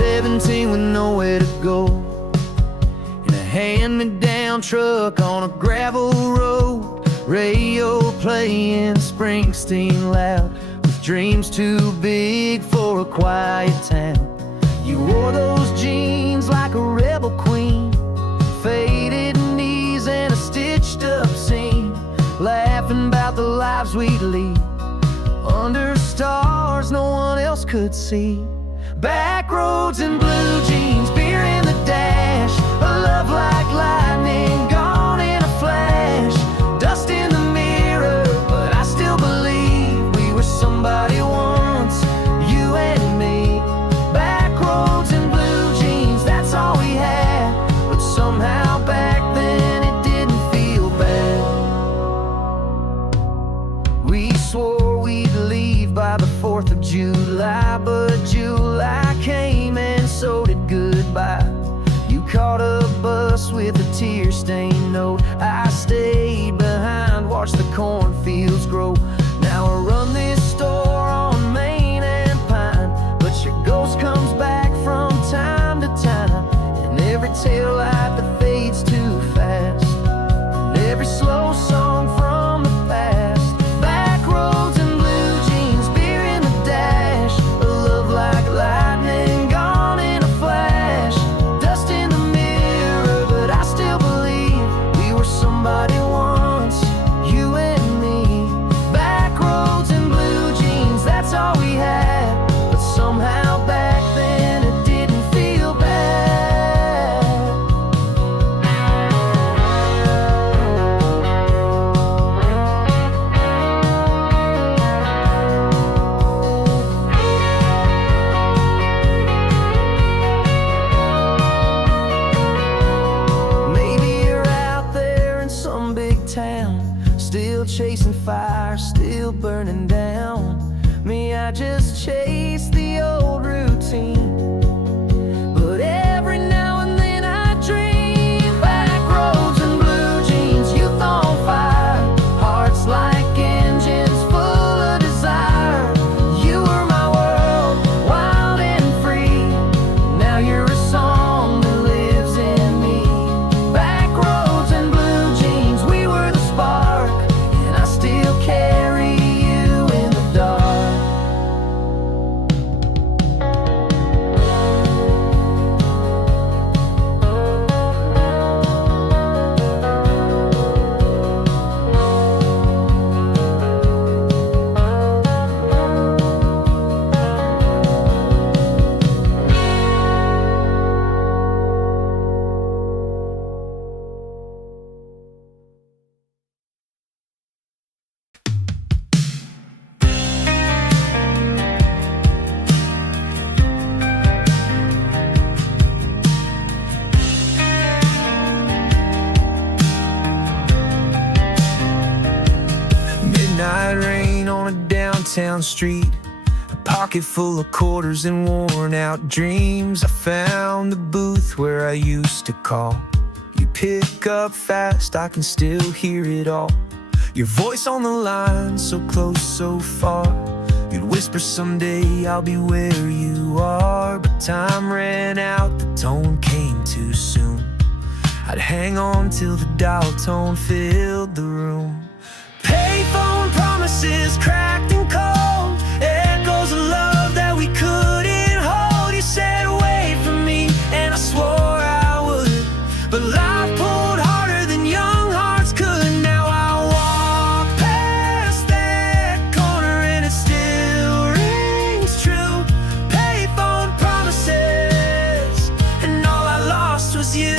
17 with nowhere to go, in a hand-me-down truck on a gravel road, radio playing Springsteen loud, with dreams too big for a quiet town. You wore those jeans like a rebel queen, faded knees and a stitched up seam, laughing about the lives we'd lead under stars no one else could see. Backroads and blue jeans, beer in the dash, a love like lightning, gone in a flash. Dust in the mirror, but I still believe we were somebody once, you and me. Backroads and blue jeans, that's all we had, but somehow back then it didn't feel bad. We swore we'd leave by the 4th of July, but July came and so did goodbye. You caught a bus with a tear-stained note, I stayed behind, watched the cornfields grow. Now I run this store on Main and Pine, but your ghost comes back from time to time, and every taillight that fades too fast, and every slow song from the past. Backroads and blue jeans, beer in the dash, a love like lightning, gone in a flash. Dust in the mirror, but I still believe we were somebody once, you and me. Backroads and blue jeans, that's all we had, but somehow back then it didn't feel bad. Maybe you're out there in some big town, still chasing fire, still burning down. Me, I just chase the old routine, but every now and then I dream. Backroads and blue jeans, youth on fire, hearts like engines full of desire. You were my world, wild and free, now you're a song that lives in me. Backroads and blue jeans, we were the spark, and I still carry you in the dark. Midnight rain on a downtown street, a pocket full of quarters and worn out dreams. I found the booth where I used to call. You pick up fast, I can still hear it all. Your voice on the line, so close, so far. You'd whisper someday I'll be where you are, but time ran out, the tone came too soon. I'd hang on till the dial tone filled the room. Payphone promises cracked and cold, echoes of love that we couldn't hold. You said wait for me, and I swore I would, but life pulled harder than young hearts could. Now I walk past that corner and it still rings true. Payphone promises, and all I lost was you.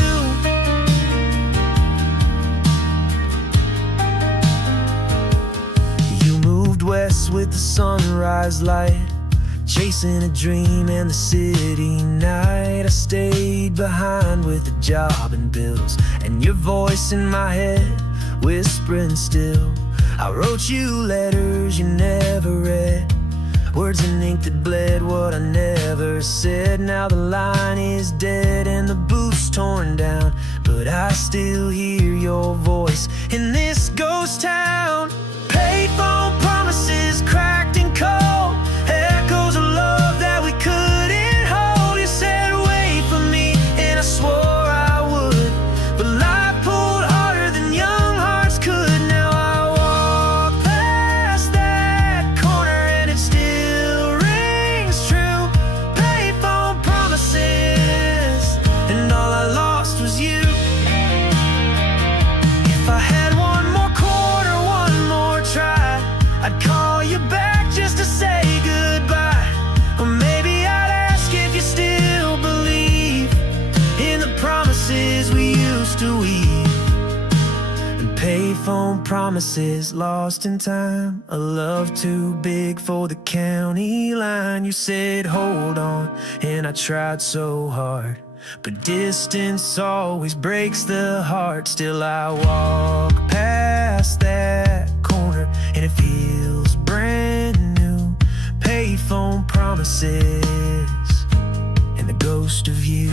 West with the sunrise light, chasing a dream in the city night. I stayed behind with a job and bills, and your voice in my head whispering still. I wrote you letters you never read, words in ink that bled what I never said. Now the line is dead and the booth's torn down, but I still hear your voice in this ghost town. Payphone promises cracked and cold, echoes of love that we couldn't hold. You said promises lost in time, a love too big for the county line. You said hold on, and I tried so hard, but distance always breaks the heart. Still I walk past that corner and it feels brand new. Payphone promises and the ghost of you.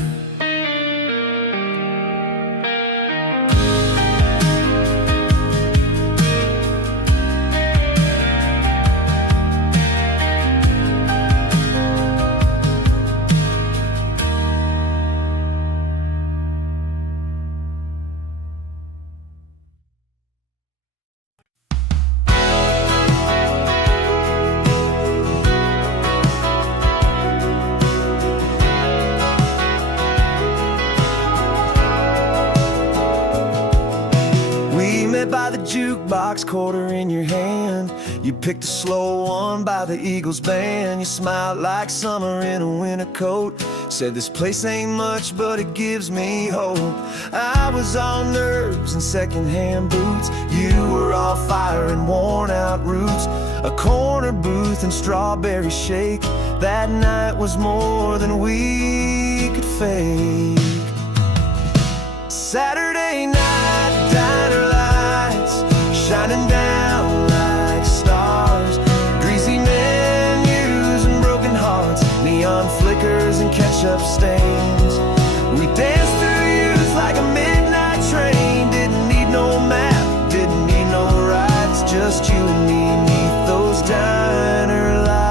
By the jukebox, quarter in your hand, you picked a slow one by the Eagles band. You smiled like summer in a winter coat, said this place ain't much but it gives me hope. I was all nerves and secondhand boots, you were all fire and worn out roots. A corner booth and strawberry shake, that night was more than we could fake. Saturday night, diner shining down like stars, greasy menus and broken hearts, neon flickers and ketchup stains. We danced through youth like a midnight train, didn't need no map, didn't need no rides, just you and me neath those diner lights.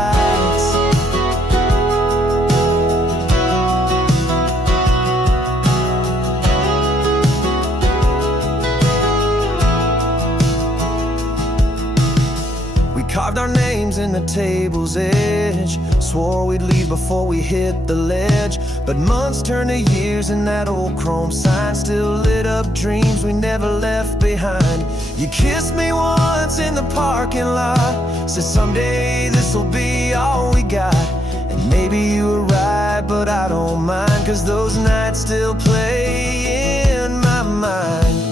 Carved our names in the table's edge, swore we'd leave before we hit the ledge. But months turned to years and that old chrome sign still lit up dreams we never left behind. You kissed me once in the parking lot, said someday this'll be all we got. And maybe you were right, but I don't mind, 'cause those nights still play in my mind.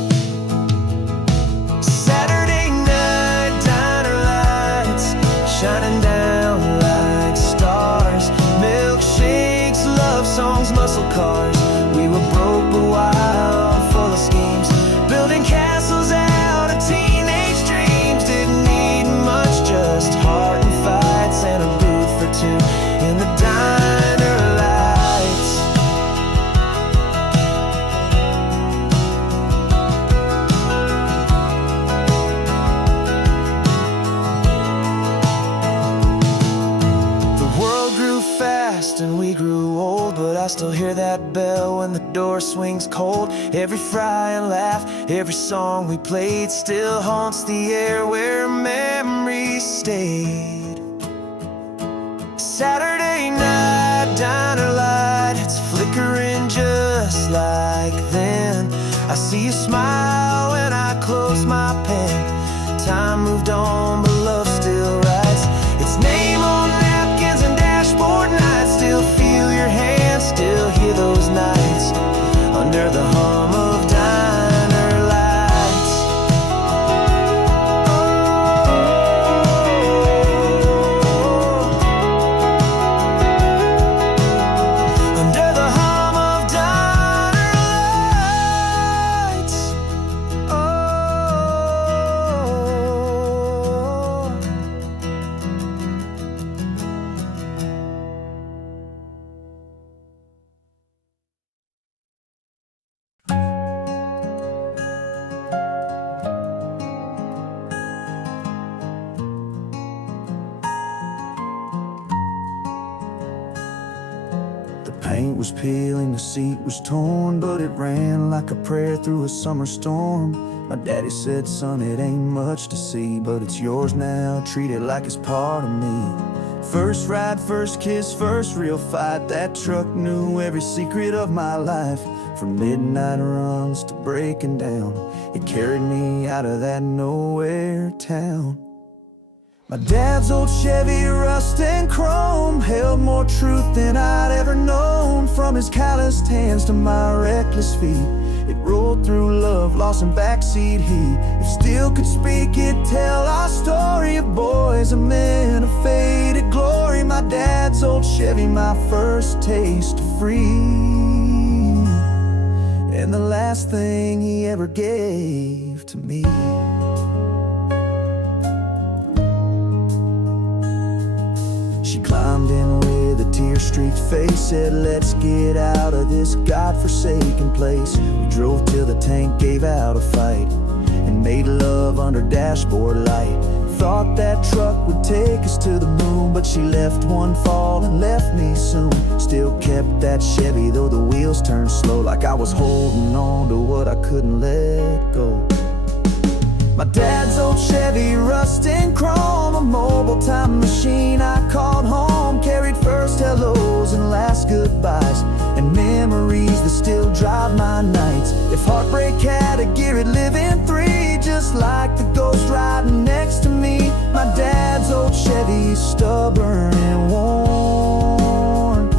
Shining down like stars, milkshakes, love songs, muscle cars. We were broke but wild, full of schemes, building castles out of teenage dreams. Didn't need much, just heart and fights and a booth for two in the diner lights. And we grew old, but I still hear that bell when the door swings cold. Every fry and laugh, every song we played still haunts the air where memories stayed. Saturday night, diner light, it's flickering just like then. I see you smile when I close my pen. Time moved on, but love still writes its name on napkins and dashboard nights. Still feel your hands, still hear those nights under the hum of diner lights. Under the hum of diner lights. Paint was peeling, the seat was torn, but it ran like a prayer through a summer storm. My daddy said, son, it ain't much to see, but it's yours now, treat it like it's part of me. First ride, first kiss, first real fight, that truck knew every secret of my life. From midnight runs to breaking down, it carried me out of that nowhere town. My dad's old Chevy, rust and chrome, held more truth than I'd ever known. From his calloused hands to my reckless feet, it Rolled through love, lost in backseat heat. If steel could speak, it'd tell our story of boys and men of faded glory. My dad's old Chevy, my first taste of free, and the last thing he ever gave to me. She climbed in with a tear-streaked face, said, "Let's get out of this godforsaken place." We drove till the tank gave out a fight and made love under dashboard light. Thought that truck would take us to the moon, but she left one fall and left me soon. Still kept that Chevy, though the wheels turned slow, like I was holding on to what I couldn't let go. My dad's old Chevy, rust and chrome, a mobile time machine I called home. Carried first hellos and last goodbyes, and memories that still drive my nights. If heartbreak had a gear, it'd live in three, just like the ghost riding next to me. My dad's old Chevy, stubborn and worn,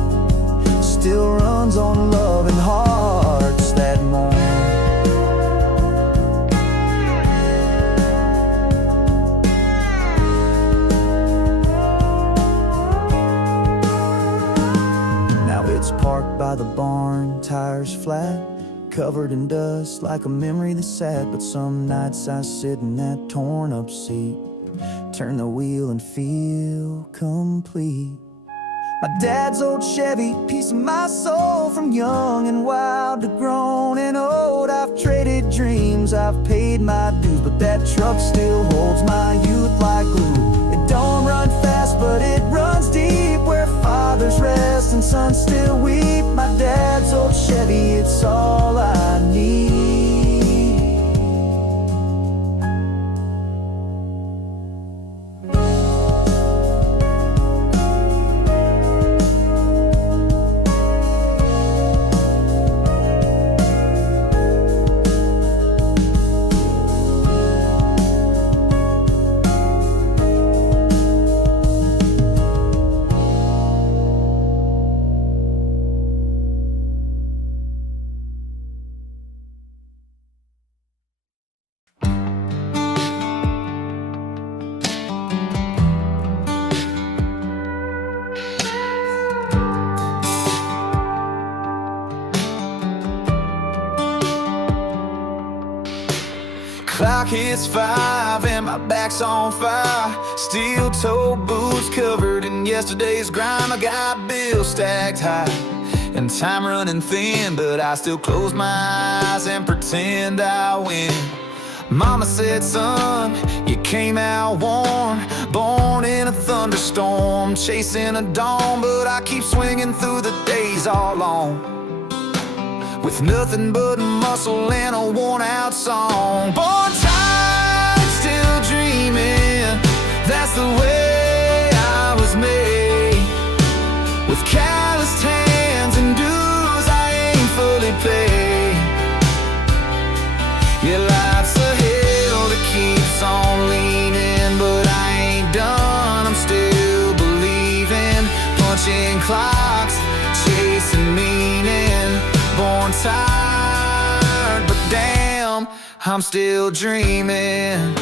still runs on love and hearts that mourn. It's parked by the barn, tires flat, covered in dust like a memory that's sad. But some nights I sit in that torn up seat, turn the wheel and feel complete. My dad's old Chevy, piece of my soul, from young and wild to grown and old. I've traded dreams, I've paid my dues, but that truck still holds my youth like glue. It don't run fast, but it runs deep, where fathers rest and sons still weep. My dad's old Chevy, it's all I need. Clock hits 5 and my back's on fire. Steel-toed boots covered in yesterday's grime. I got bills stacked high and time running thin, but I still close my eyes and pretend I win. Mama said, "Son, you came out warm, born in a thunderstorm, chasing a dawn." But I keep swinging through the days all alone, with nothing but muscle and a worn-out song. Born tired, still dreaming, that's the way I was made. With calloused hands and dues I ain't fully paid. Yeah, life's a hill that keeps on leaning, but I ain't done, I'm still believing. Punching clocks, chasing meaning. Born tired, but damn, I'm still dreaming.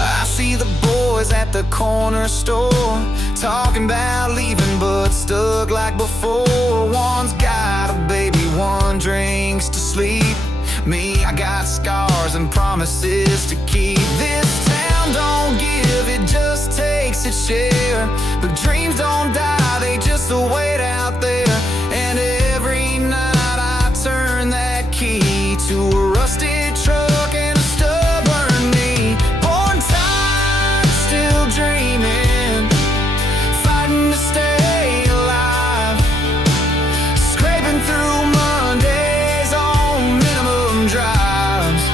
I see the boys at the corner store, talking about leaving, but stuck like before. One's got a baby, one drinks to sleep. Me, I got scars and promises to keep. This town don't give, it just takes its share. But dreams don't die, they just wait out there. And every night I turn that key to a rusted truck and a stubborn me. Born tired, still dreaming, fighting to stay alive. Scraping through Mondays on minimum drives.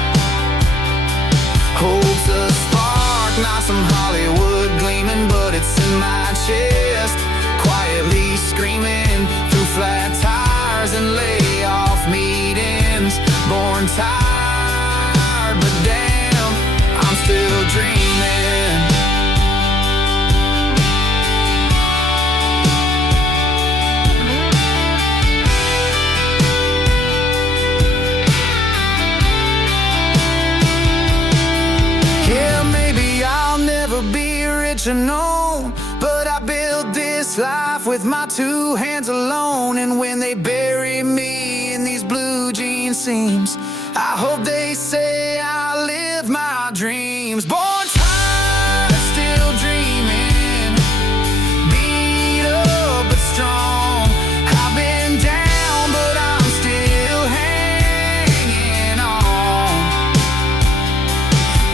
Hope's a spark, not some Hollywood gleaming, but it's in my chest, quietly screaming through flat tires and layoff meetings. Born tired, but damn, I'm still dreaming. have known. But I built this life with my 2 hands alone. And when they bury me in these blue jean seams, I hope they say I live my dreams. Born tired, still dreaming, beat up but strong. I've been down, but I'm still hanging on.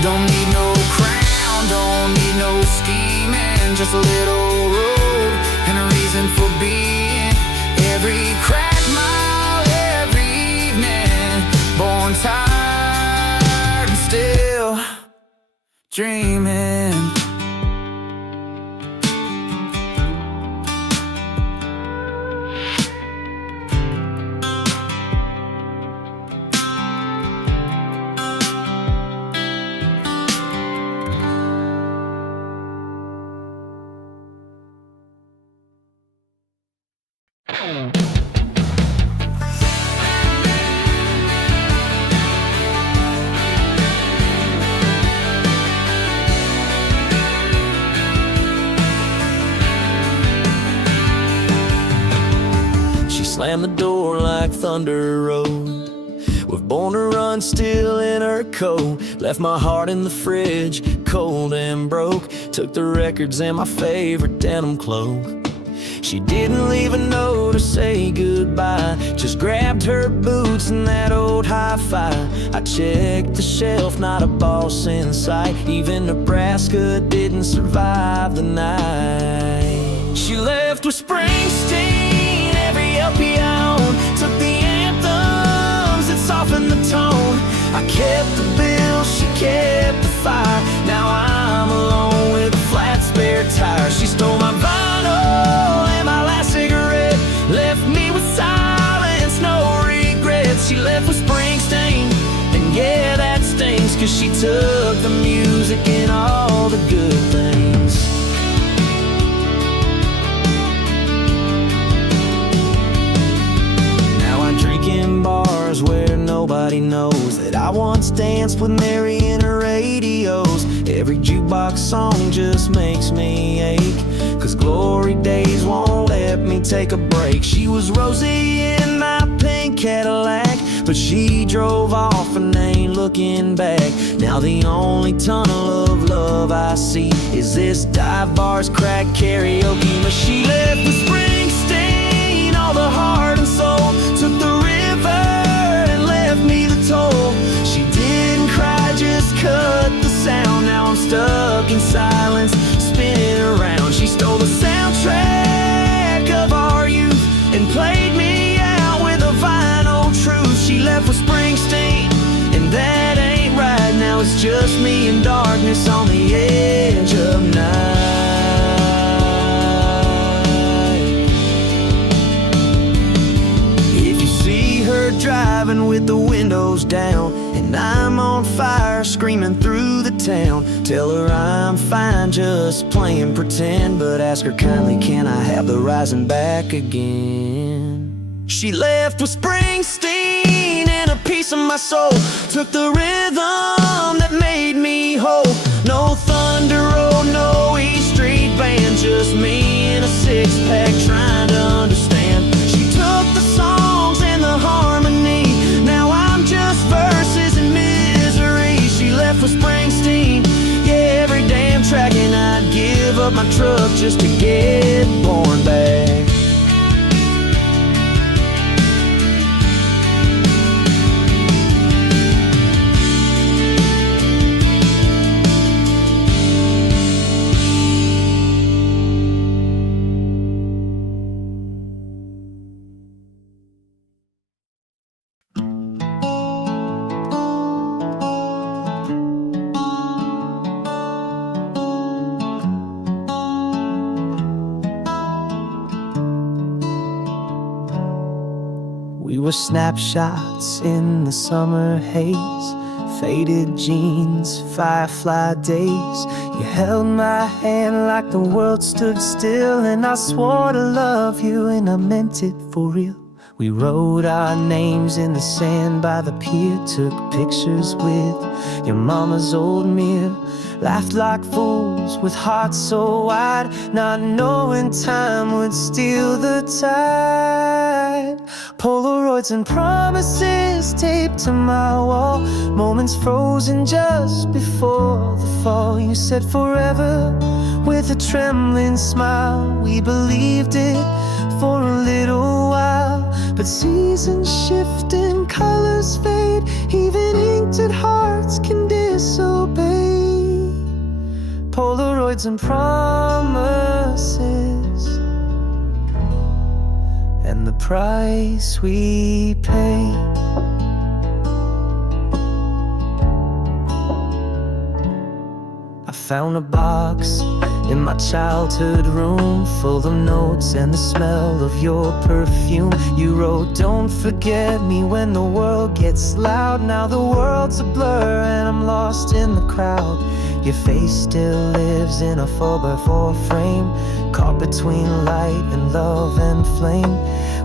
Don't need no crown, don't need no scheming, just a little road and a reason for being. Every crack mile, every evening, born tired and still dreaming. Slammed the door like thunder rolled, with Born to Run still in her coat. Left my heart in the fridge, cold and broke. Took the records and my favorite denim cloak. She didn't leave a note or say goodbye, just grabbed her boots and that old hi-fi. I checked the shelf, not a boss in sight. Even Nebraska didn't survive the night. She left with Springsteen, every LP I owned. Took the anthems that softened the tone. I kept the bills, she kept the fire. Now I'm alone with a flat spare tire. She stole my vinyl and my last cigarette, left me with silence, no regrets. She left with Springsteen, and yeah, that stings, 'cause she took the music and all the good things. In bars where nobody knows that I once danced with Mary in her radios. Every jukebox song just makes me ache, 'cause glory days won't let me take a break. She was Rosie in my pink Cadillac, but she drove off and ain't looking back. Now the only tunnel of love I see is this dive bar's crack karaoke. But she left with Springsteen, all the heart and soul. Took the and left me the toll. She didn't cry, just cut the sound. Now I'm stuck in silence, spinning around. She stole the soundtrack of our youth and played me out with a vinyl truth. She left with Springsteen, and that ain't right. Now it's just me and darkness on the edge of night. Driving with the windows down, and I'm on fire, screaming through the town. Tell her I'm fine, just playing pretend, but ask her kindly, can I have the rising back again? She left with Springsteen and a piece of my soul. Took the rhythm that made me whole. No Thunder Road, no E Street Band, just me in a six-pack trying to understand. She took the songs and the harmony, now I'm just verses and misery. She left with Springsteen, yeah, every damn track, and I'd give up my truck just to get born back. We were snapshots in the summer haze, faded jeans, firefly days. You held my hand like the world stood still, and I swore to love you, and I meant it for real. We wrote our names in the sand by the pier, took pictures with your mama's old mirror, laughed like fools with hearts so wide, not knowing time would steal the tide. Polaroids and promises taped to my wall, moments frozen just before the fall. You said forever with a trembling smile. We believed it for a little while, but seasons shift and colors fade, even inked hearts can disobey. Polaroids and promises, and the price we pay. I found a box in my childhood room, full of notes and the smell of your perfume. You wrote, don't forget me when the world gets loud. Now the world's a blur and I'm lost in the crowd. Your face still lives in a 4x4 frame, caught between light and love and flame.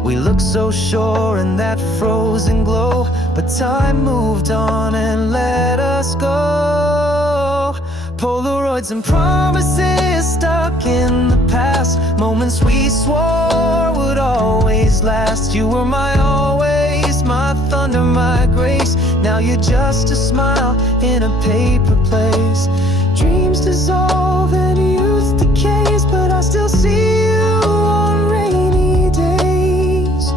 We looked so sure in that frozen glow, but time moved on and let us go. Polaroids and promises stuck in the past, moments we swore would always last. You were my always, my thunder, my grace. Now you're just a smile in a paper place. Dreams dissolve and youth decays, but I still see you on rainy days.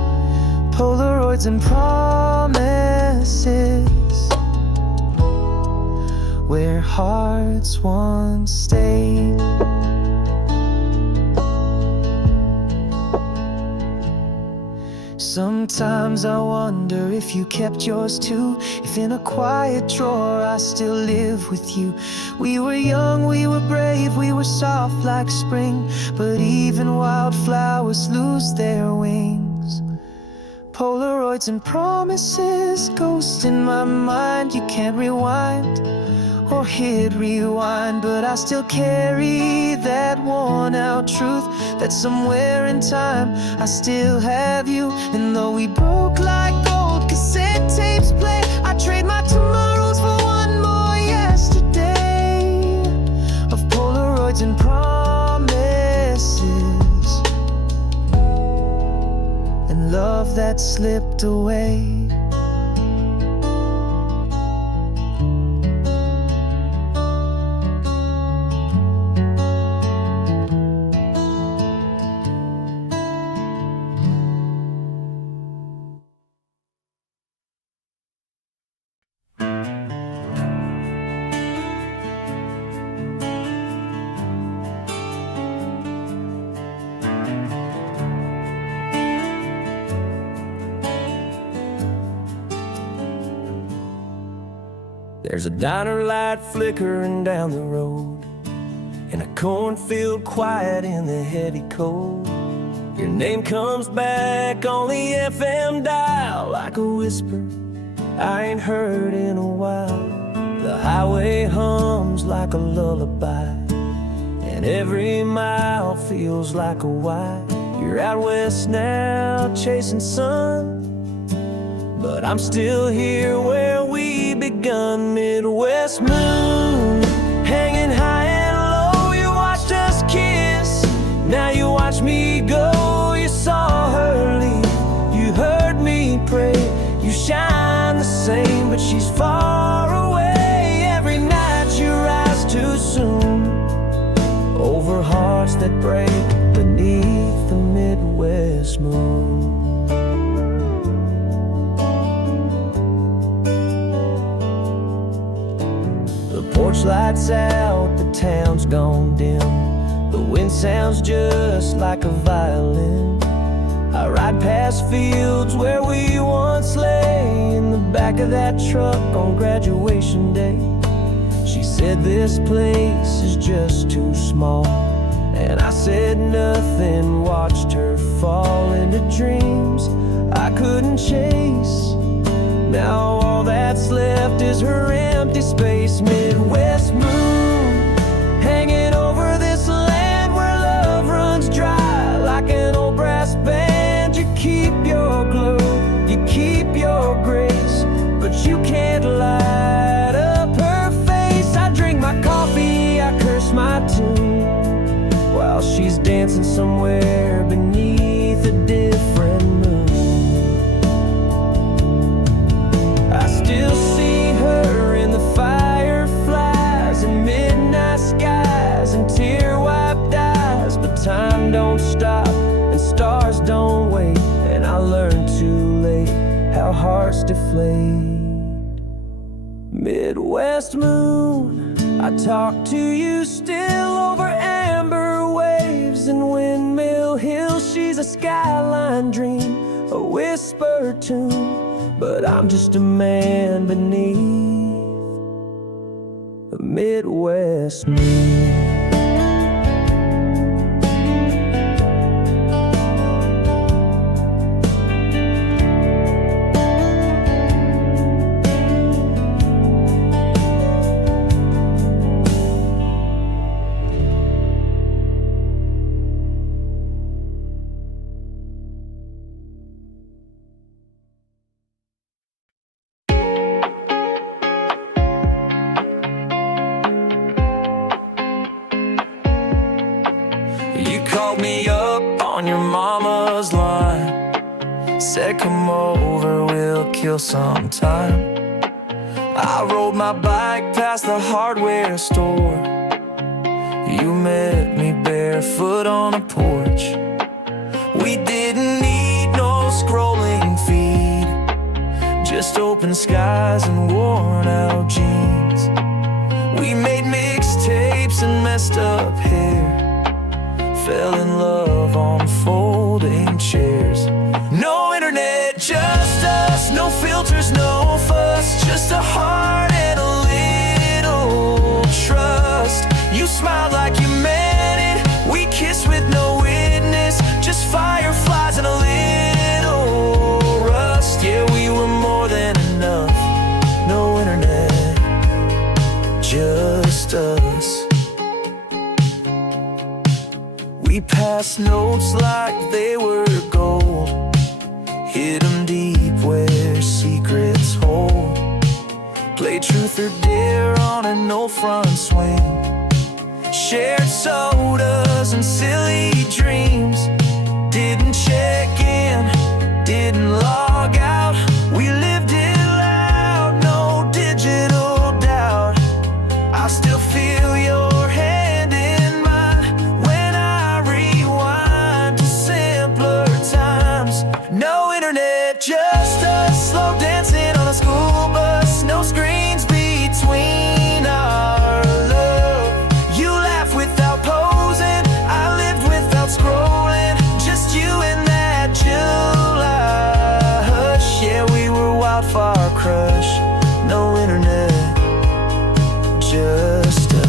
Polaroids and promises, where hearts once stayed. Sometimes I wonder if you kept yours too, if in a quiet drawer I still live with you. We were young, we were brave, we were soft like spring, but even wildflowers lose their wings. Polaroids and promises, ghost in my mind. You can't rewind or hit rewind, but I still carry that worn out truth, that somewhere in time I still have you. And though we broke like old cassette tapes play, I trade my tomorrows for one more yesterday of Polaroids and promises, and love that slipped away. There's a diner light flickering down the road, in a cornfield quiet in the heavy cold. Your name comes back on the FM dial like a whisper I ain't heard in a while. The highway hums like a lullaby, and every mile feels like a why. You're out west now chasing sun, but I'm still here where we begun. Midwest moon hanging high and low. You watched us kiss, now you watch me go. You saw her leave, you heard me pray. You shine the same, but she's far away. Every night you rise too soon, over hearts that break beneath the Midwest moon. Porch lights out, the town's gone dim. The wind sounds just like a violin. I ride past fields where we once lay, in the back of that truck on graduation day. She said this place is just too small, and I said nothing, watched her fall into dreams I couldn't chase. Now all that's left is her empty space. Midwest moon hanging over this land where love runs dry like an old brass band. You keep your glow she's dancing somewhere beneath a different moon. I still see her in the fireflies and midnight skies and tear-wiped eyes. But time don't stop and stars don't wait, and I learned too late how hearts deflate. Midwest moon, I talk to you still over amber waves and Windmill Hill. She's a skyline dream, a whisper tune, but I'm just a man beneath a Midwest moon. Called me up on your mama's line, said come over, we'll kill some time. I rode my bike past the hardware store. You met me barefoot on a porch. We didn't need no scrolling feed, just open skies and worn out jeans. We made mixtapes and messed up hair, fell in love on folding chairs. No internet, just us, no filters, no fuss, just a heart and a little trust. You smiled like you meant it, we kissed with no witness, just fireflies and a little rust. Yeah, we were more than enough, no internet, just us. We passed notes like they were gold, hid them deep where secrets hold. Played truth or dare on an old front swing, shared sodas and silly dreams. Didn't check in, didn't log out, we lived it loud, no digital doubt. I still feel your hand in mine when I rewind to simpler times. No internet, just us, slow dancing on a school bus, no screens between our love. You laughed without posing, I lived without scrolling, just you and that July hush. Yeah, we were wildfire crush, no internet, just us.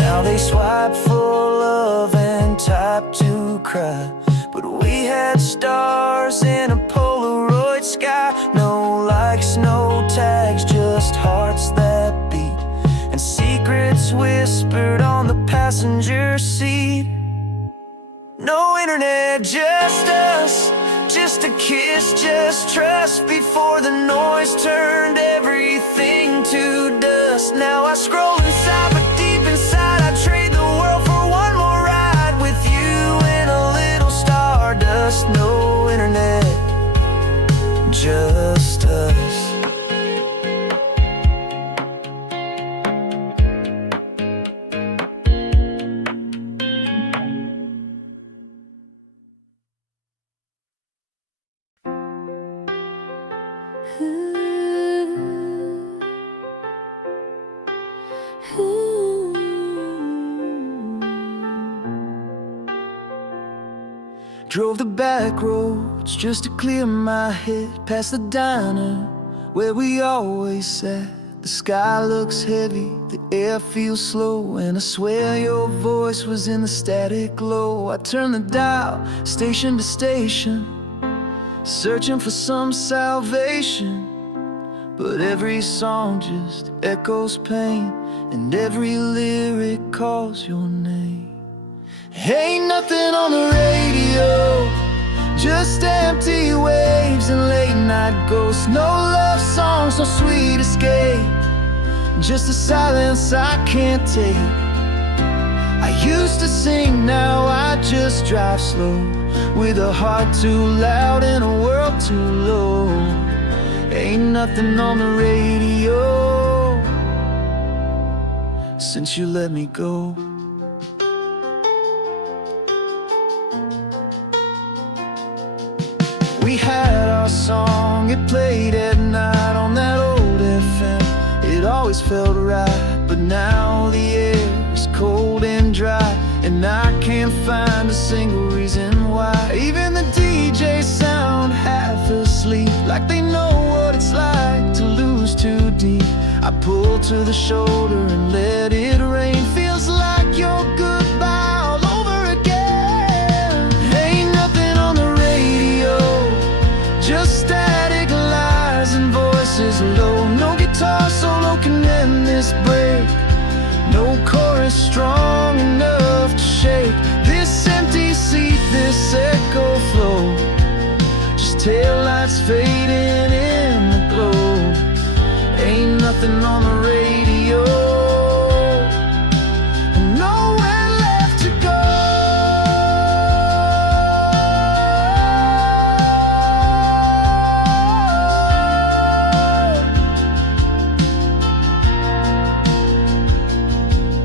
Now they swipe for love and type to cry, but we had stars in a Polaroid sky. No likes, no tags, just hearts that beat, and secrets whispered on the passenger seat. No internet, just us, just a kiss, just trust, before the noise turned everything to dust. Now I scroll inside, but deep inside I trade the world for one more ride with you and a little stardust. No internet, just us. Drove the back roads just to clear my head, past the diner where we always sat. The sky looks heavy, the air feels slow, and I swear your voice was in the static glow. I turned the dial, station to station, searching for some salvation, but every song just echoes pain, and every lyric calls your name. Ain't nothing on the radio, Just empty waves and late night ghosts. No love songs, no sweet escape. Just a silence I can't take. I used to sing, now I just drive slow, with a heart too loud and a world too low. Ain't nothing on the radio since you let me go. We had our song, it played at night on that old FM. It always felt right, but now the air is cold and dry, and I can't find a single reason why. Even the DJs sound half asleep, like they know what it's like to lose too deep. I pull to the shoulder and let it rain. Feels like your goodbye all over again. Ain't nothing on the radio, just static lies and voices low. No guitar solo can end this break, no chorus strong enough to shake this empty seat, this echo flow. Just taillights fading in the glow. Ain't nothing on the radio, nowhere left to go.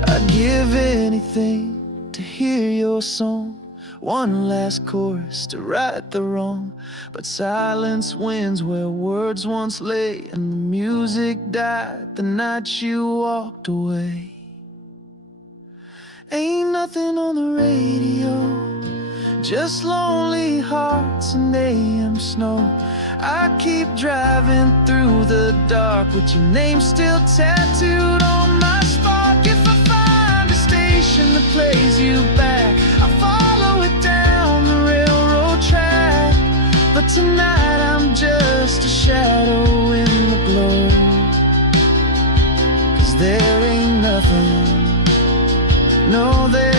I'd give anything to hear your song, one last chorus to right the wrong. But silence wins where words once lay, and the music died the night you walked away. Ain't nothing on the radio, just lonely hearts and AM snow. I keep driving through the dark with your name still tattooed on my spark. If I find a station that plays you back, I'll follow it down the railroad track. But tonight I'm just a shadow in the glow, 'cause there ain't nothing, no there